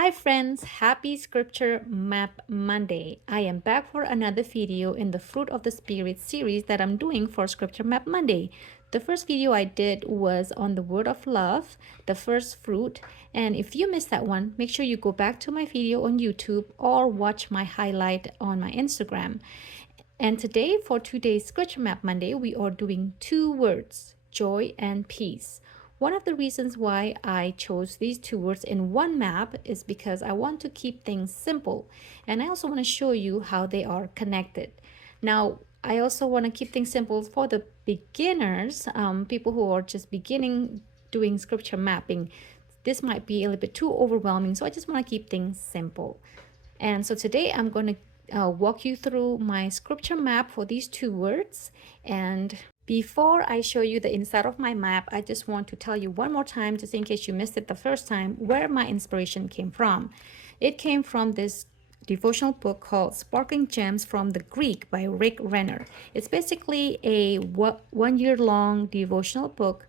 Hi friends, happy Scripture Map Monday. I am back for another video in the Fruit of the Spirit series that I'm doing for Scripture Map Monday. The first video I did was on the word of love, the first fruit. And if you missed that one, make sure you go back to my video on YouTube or watch my highlight on my Instagram. And today, for today's Scripture Map Monday, we are doing two words, joy and peace. One of the reasons why I chose these two words in one map is because I want to keep things simple. And I also want to show you how they are connected. Now, I also want to keep things simple for the beginners, people who are just beginning doing scripture mapping. This might be a little bit too overwhelming, so I just want to keep things simple. And so today I'm going to walk you through my scripture map for these two words. And before I show you the inside of my map, I just want to tell you one more time, just in case you missed it the first time, where my inspiration came from. It came from this devotional book called Sparkling Gems from the Greek by Rick Renner. It's basically a 1 year long devotional book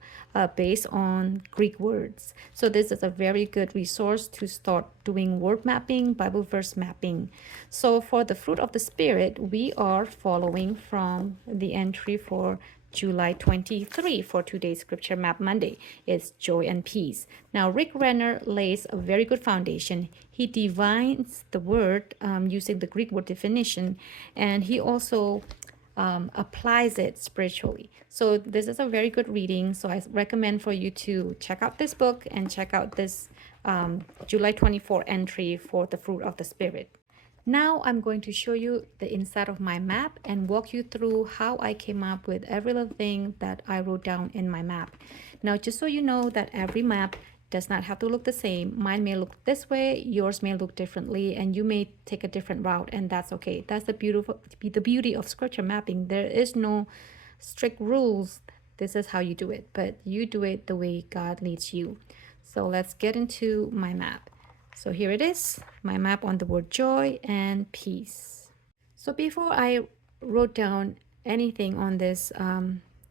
based on Greek words. So this is a very good resource to start doing word mapping, Bible verse mapping. So for the fruit of the Spirit, we are following from the entry for July 23 for today's Scripture Map Monday. It's joy and peace. Now, Rick Renner lays a very good foundation. He defines the word using the Greek word definition, and he also applies it spiritually. So this is a very good reading. So I recommend for you to check out this book and check out this July 24 entry for the fruit of the Spirit. Now I'm going to show you the inside of my map and walk you through how I came up with every little thing that I wrote down in my map. Now, just so you know that every map does not have to look the same. Mine may look this way, yours may look differently, and you may take a different route, and that's okay. That's the beauty of scripture mapping. There is no strict rules. This is how you do it, but you do it the way God leads you. So let's get into my map. So here it is, my map on the word joy and peace. So before I wrote down anything on this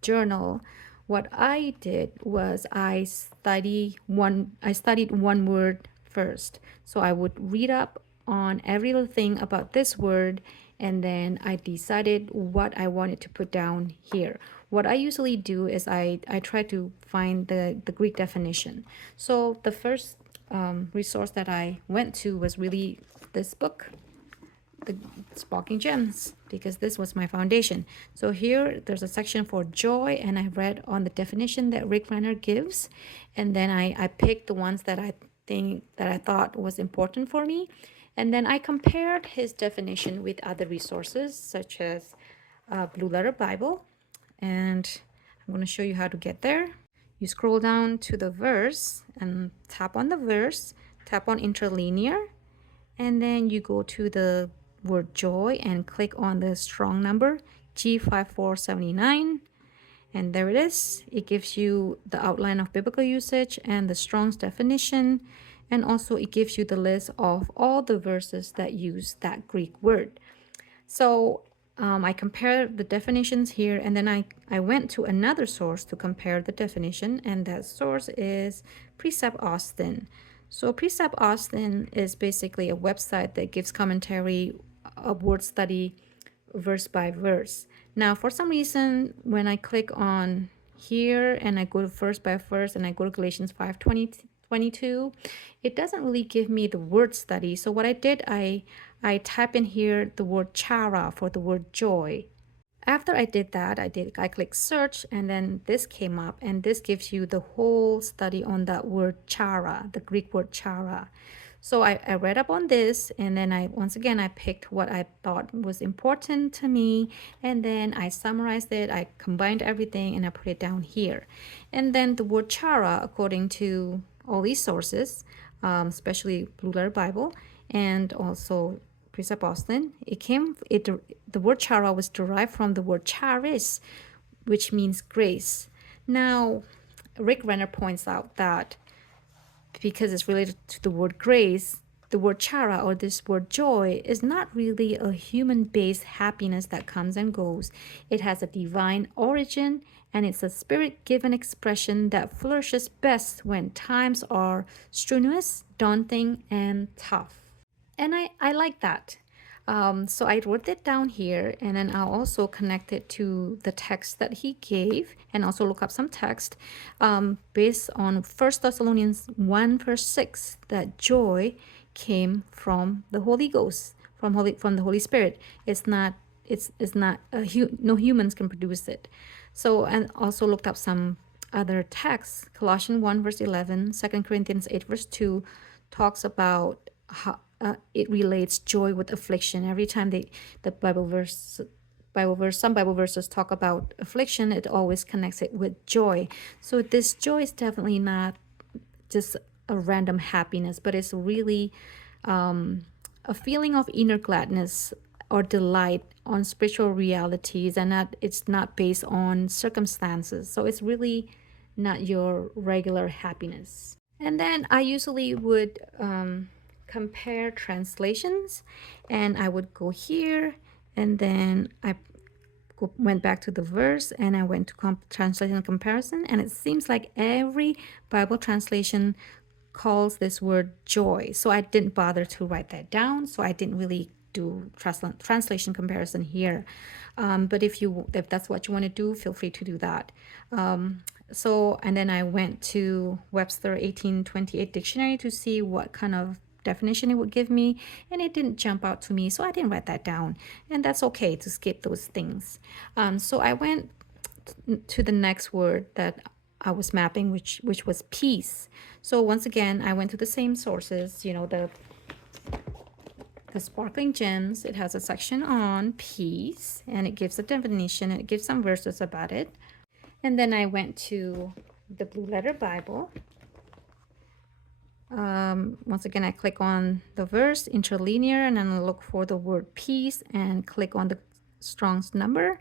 journal, what I did was I studied one word first. So I would read up on every little thing about this word, and then I decided what I wanted to put down here. What I usually do is I try to find the Greek definition. So the first resource that I went to was really this book, the Sparkling Gems, because this was my foundation. So here there's a section for joy, and I read on the definition that Rick Renner gives, and then I picked the ones that I thought was important for me, and then I compared his definition with other resources such as Blue Letter Bible, and I'm going to show you how to get there. You scroll down to the verse and tap on the verse, tap on interlinear, and then you go to the word joy and click on the strong number G5479, and there it is. It gives you the outline of biblical usage and the Strong's definition, and also it gives you the list of all the verses that use that Greek word. So I compared the definitions here, and then I went to another source to compare the definition, and that source is Precept Austin. So Precept Austin is basically a website that gives commentary of word study verse by verse. Now, for some reason, when I click on here and I go to verse by verse and I go to Galatians 5:22, it doesn't really give me the word study. So what I did, I type in here the word chara for the word joy. After I did that, I clicked search, and then this came up, and this gives you the whole study on that word chara, the Greek word chara. So I read up on this, and then once again I picked what I thought was important to me, and then I summarized it, I combined everything, and I put it down here. And then the word chara, according to all these sources, especially Blue Letter Bible and also Precept Austin, the word chara was derived from the word charis, which means grace. Now, Rick Renner points out that because it's related to the word grace, the word chara, or this word joy, is not really a human-based happiness that comes and goes. It has a divine origin, and it's a spirit-given expression that flourishes best when times are strenuous, daunting, and tough. And I like that. So I wrote it down here, and then I'll also connect it to the text that he gave, and also look up some text based on 1 Thessalonians 1 verse 6, that joy came from the Holy Ghost, from the Holy Spirit. No humans can produce it. So, and also looked up some other texts. Colossians 1 verse 11, 2 Corinthians 8 verse 2 talks about how it relates joy with affliction. Every time the some Bible verses talk about affliction, it always connects it with joy. So this joy is definitely not just a random happiness, but it's really a feeling of inner gladness or delight on spiritual realities, and it's not based on circumstances. So it's really not your regular happiness. And then I usually would compare translations, and I would go here, and then I went back to the verse, and I went to translation comparison, and it seems like every Bible translation calls this word joy. So I didn't bother to write that down, so I didn't really do translation comparison here. But if that's what you want to do, feel free to do that. And then I went to Webster 1828 dictionary to see what kind of definition it would give me, and it didn't jump out to me, so I didn't write that down, and that's okay to skip those things. So I went to the next word that I was mapping, which was peace. So once again, I went to the same sources, the Sparkling Gems. It has a section on peace, and it gives a definition, and it gives some verses about it. And then I went to the Blue Letter Bible. Once again, I click on the verse, interlinear, and then I look for the word peace and click on the Strong's number.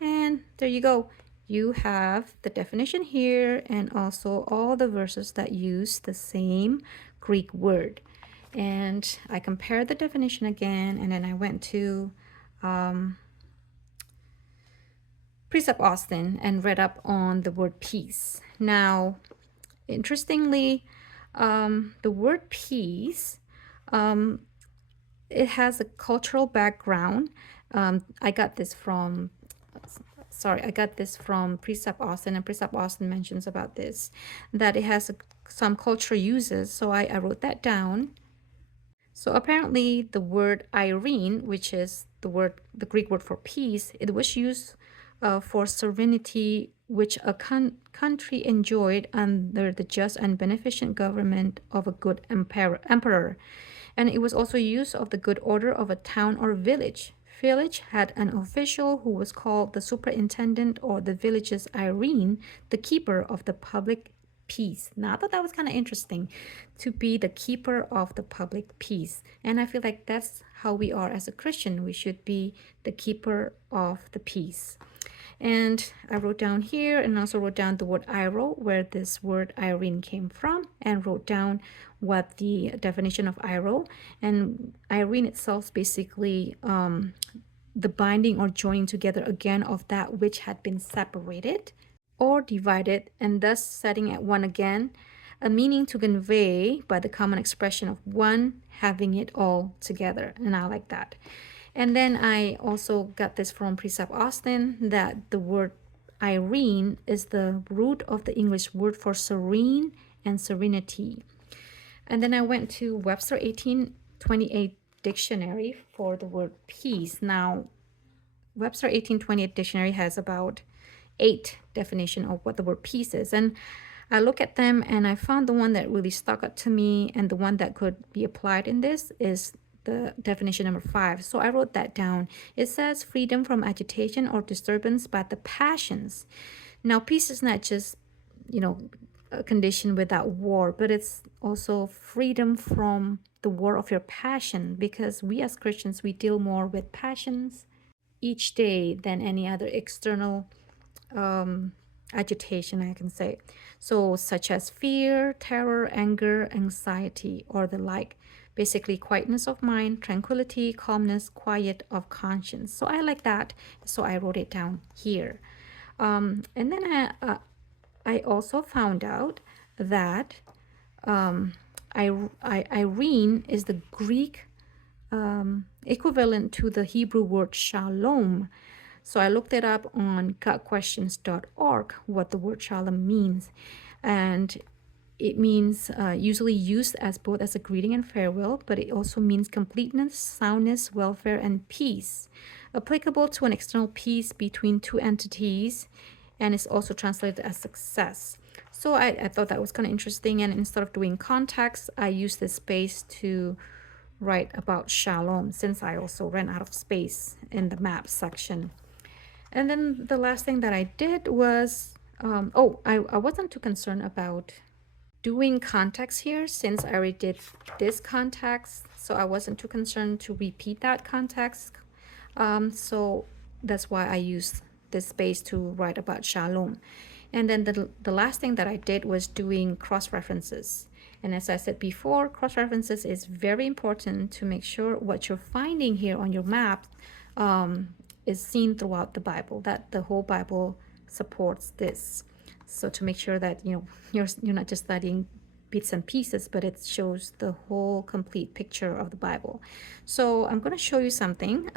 And there you go. You have the definition here, and also all the verses that use the same Greek word. And I compared the definition again, and then I went to Precept Austin and read up on the word peace. Now, interestingly, the word peace, it has a cultural background. I got this from Precept Austin, and Precept Austin mentions about this, that it has some cultural uses. So I wrote that down. So apparently the word Irene, which is the Greek word for peace, it was used for serenity, which a country enjoyed under the just and beneficent government of a good emperor. And it was also used of the good order of a town or village. Village had an official who was called the superintendent, or the village's Irene, the keeper of the public peace. Now I thought that was kind of interesting, to be the keeper of the public peace. And I feel like that's how we are as a Christian. We should be the keeper of the peace. And I wrote down here, and also wrote down the word Iro, where this word Irene came from, and wrote down what the definition of Iro. And Irene itself is basically the binding or joining together again of that which had been separated or divided, and thus setting at one again, a meaning to convey by the common expression of one having it all together. And I like that. And then I also got this from Precept Austin, that the word Irene is the root of the English word for serene and serenity. And then I went to Webster 1828 dictionary for the word peace. Now, Webster 1828 dictionary has about 8 definition of what the word peace is. And I look at them, and I found the one that really stuck out to me, and the one that could be applied in this is the definition number 5. So I wrote that down. It says freedom from agitation or disturbance by the passions. Now, peace is not just, a condition without war, but it's also freedom from the war of your passion, because we as Christians, we deal more with passions each day than any other external agitation, I can say. So such as fear, terror, anger, anxiety, or the like. Basically, quietness of mind, tranquility, calmness, quiet of conscience. So I like that, so I wrote it down here. And then I also found out that Irene is the Greek equivalent to the Hebrew word shalom. So I looked it up on gotquestions.org, what the word shalom means. And it means usually used as both as a greeting and farewell, but it also means completeness, soundness, welfare, and peace, applicable to an external peace between two entities, and it's also translated as success. So I thought that was kind of interesting, and instead of doing context, I used this space to write about shalom, since I also ran out of space in the map section. And then the last thing that I did was, I wasn't too concerned about doing context here, since I already did this context, so I wasn't too concerned to repeat that context. So that's why I used this space to write about shalom. And then the last thing that I did was doing cross-references. And as I said before, cross-references is very important to make sure what you're finding here on your map is seen throughout the Bible, that the whole Bible supports this. So to make sure that you're not just studying bits and pieces, but it shows the whole complete picture of the Bible. So I'm going to show you something.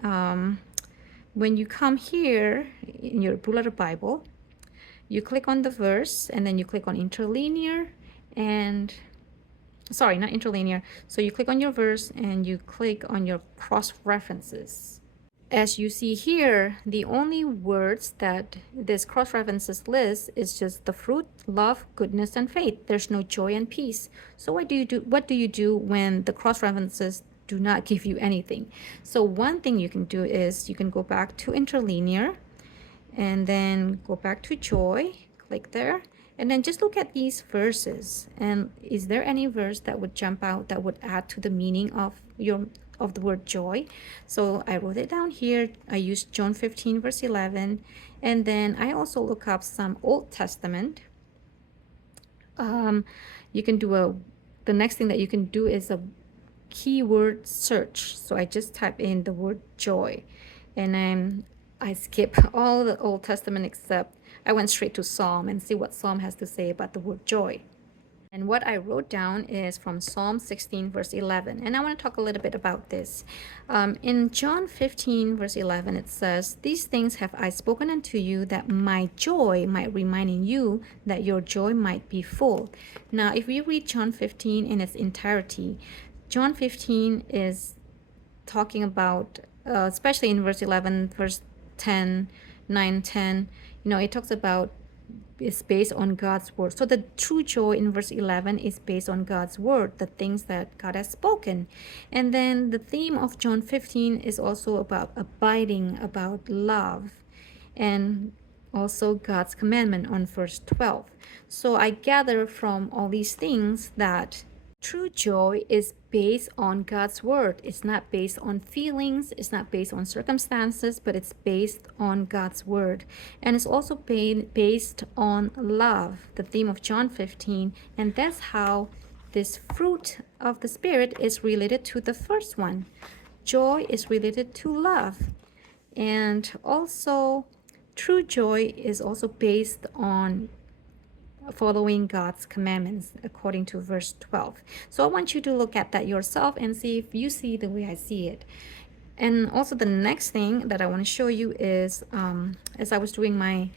When you come here in your Blue Letter Bible, you click on the verse, and then you click on interlinear, and sorry, not interlinear. So you click on your verse and you click on your cross references. As you see here, the only words that this cross references list is just the fruit, love, goodness, and faith. There's no joy and peace. So what do you do when the cross references do not give you anything? So one thing you can do is you can go back to interlinear, and then go back to joy, click there, and then just look at these verses. And is there any verse that would jump out that would add to the meaning of the word joy? So I wrote it down here. I used John 15 verse 11, and then I also look up some Old Testament. You can do the next thing that you can do is a keyword search. So I just type in the word joy, and I skip all the Old Testament except I went straight to Psalm and see what Psalm has to say about the word joy. And what I wrote down is from Psalm 16 verse 11. And I want to talk a little bit about this. In John 15 verse 11, it says, "These things have I spoken unto you, that my joy might remain in you, that your joy might be full." Now, if we read John 15 in its entirety, John 15 is talking about, especially in verse 11, verse 10, 9, 10, it talks about it's based on God's word. So the true joy in verse 11 is based on God's word, the things that God has spoken. And then the theme of John 15 is also about abiding, about love, and also God's commandment on verse 12. So I gather from all these things that true joy is based on God's word. It's not based on feelings, it's not based on circumstances, but it's based on God's word. And it's also based on love, the theme of John 15. And that's how this fruit of the Spirit is related to the first one. Joy is related to love. And also, true joy is also based on following God's commandments according to verse 12. So I want you to look at that yourself and see if you see the way I see it. And also the next thing that I want to show you is, as I was doing my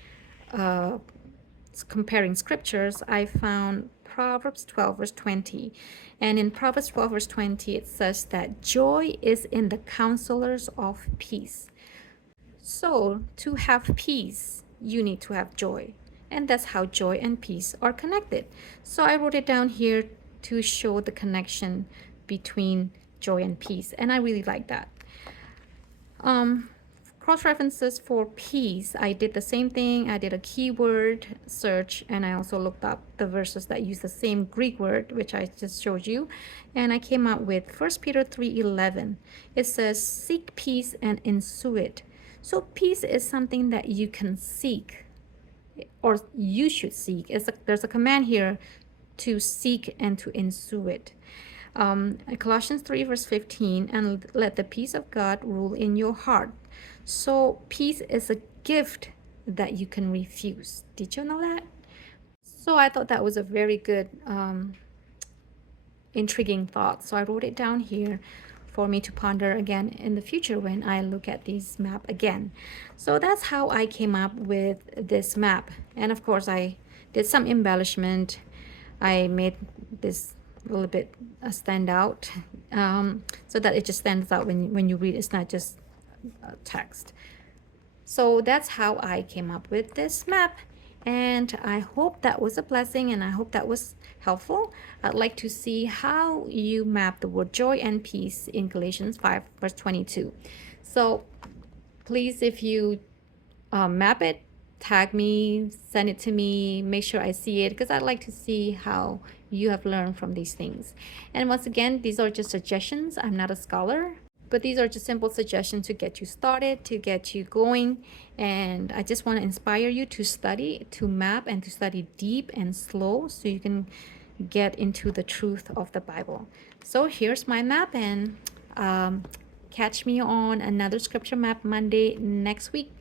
comparing scriptures, I found Proverbs 12 verse 20. And in Proverbs 12 verse 20, it says that joy is in the counselors of peace. So to have peace, you need to have joy. And that's how joy and peace are connected. So I wrote it down here to show the connection between joy and peace. And I really like that. Cross references for peace, I did the same thing. I did a keyword search, and I also looked up the verses that use the same Greek word, which I just showed you. And I came out with 1 Peter 3:11. It says, "Seek peace and ensue it." So peace is something that you can seek, or you should seek. There's a command here to seek and to ensue it. Colossians 3 verse 15, "And let the peace of God rule in your heart." So peace is a gift that you can refuse. Did you know that? So I thought that was a very good, intriguing thought. So I wrote it down here for me to ponder again in the future when I look at this map again. So that's how I came up with this map. And of course, I did some embellishment. I made this a little bit stand out, so that it just stands out when you read. It's not just text. So that's how I came up with this map. And I hope that was a blessing, and I hope that was helpful. I'd like to see how you map the word joy and peace in Galatians 5 verse 22. So please, if you map it, tag me, send it to me, make sure I see it, because I'd like to see how you have learned from these things. And once again, these are just suggestions. I'm not a scholar, but these are just simple suggestions to get you started, to get you going. And I just want to inspire you to study, to map, and to study deep and slow so you can get into the truth of the Bible. So here's my map, and catch me on another Scripture Map Monday next week.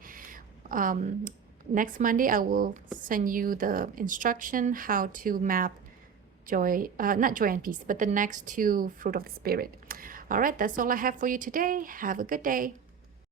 Next Monday, I will send you the instruction how to map joy, not joy and peace, but the next two fruit of the Spirit. All right, that's all I have for you today. Have a good day.